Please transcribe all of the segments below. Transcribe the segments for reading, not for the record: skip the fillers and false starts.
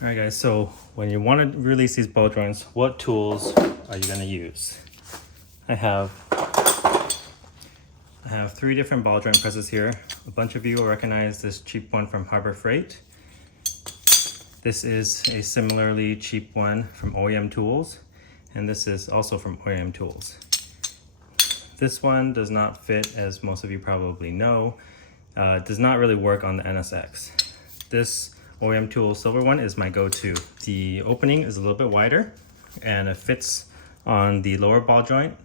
All right guys, so when you want to release these ball joints, what tools are you going to use? I have 3 different ball joint presses here. A bunch of you will recognize this cheap one from Harbor Freight. This is a similarly cheap one from OEM Tools, and this is also from OEM Tools. This one does not fit, as most of you probably know. It does not really work on the NSX. This OEM Tools silver one is my go-to. The opening is a little bit wider and it fits on the lower ball joint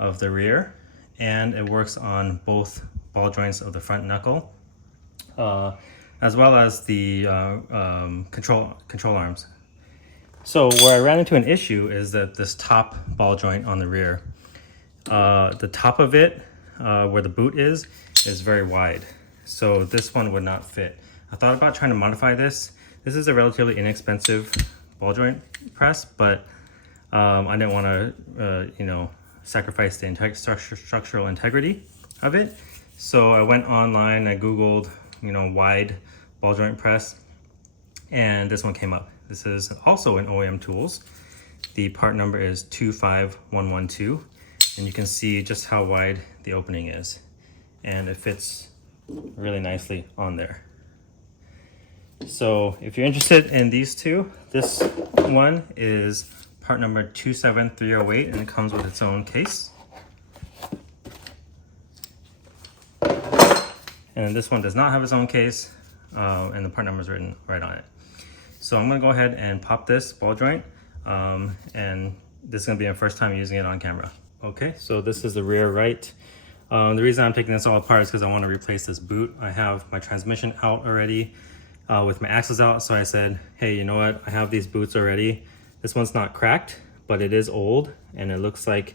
of the rear, and it works on both ball joints of the front knuckle, as well as the control arms. So where I ran into an issue is that this top ball joint on the rear, the top of it, where the boot is very wide. So this one would not fit. I thought about trying to modify this. This is a relatively inexpensive ball joint press, but I didn't want to, sacrifice the structural integrity of it. So I went online, I Googled, wide ball joint press, and this one came up. This is also in OEM Tools. The part number is 25112, and you can see just how wide the opening is, and it fits really nicely on there. So if you're interested in these two, this one is part number 27308, and it comes with its own case. And this one does not have its own case, and the part number is written right on it. So I'm gonna go ahead and pop this ball joint, and this is gonna be my first time using it on camera. Okay, so this is the rear right. The reason I'm taking this all apart is because I want to replace this boot. I have my transmission out already with my axles out, so I said, hey, you know what? I have these boots already. This one's not cracked, but it is old, and it looks like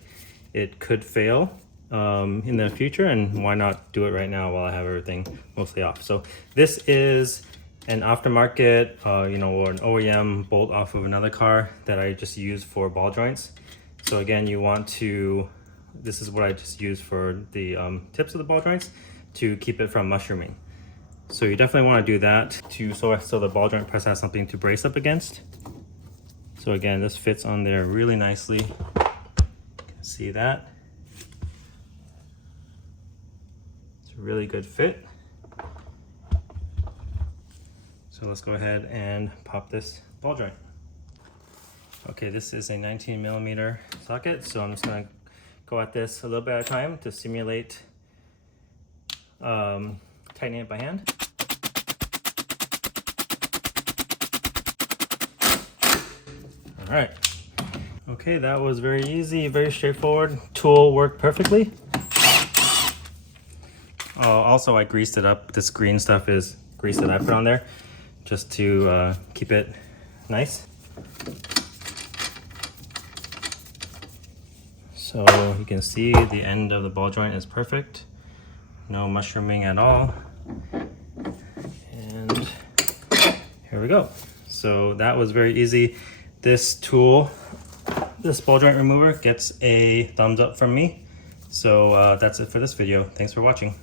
it could fail in the future, and why not do it right now while I have everything mostly off. So this is an aftermarket, or an OEM bolt off of another car that I just use for ball joints. So again, this is what I just use for the tips of the ball joints to keep it from mushrooming. So you definitely want to do that so the ball joint press has something to brace up against. So again, this fits on there really nicely. You can see that. It's a really good fit. So let's go ahead and pop this ball joint. Okay, this is a 19mm socket, so I'm just gonna go at this a little bit at a time to simulate tightening it by hand. All right. Okay, that was very easy, very straightforward. Tool worked perfectly. Also, I greased it up. This green stuff is grease that I put on there just to keep it nice. So you can see the end of the ball joint is perfect. No mushrooming at all. And here we go. So that was very easy. This tool, this ball joint remover, gets a thumbs up from me. So that's it for this video. Thanks for watching.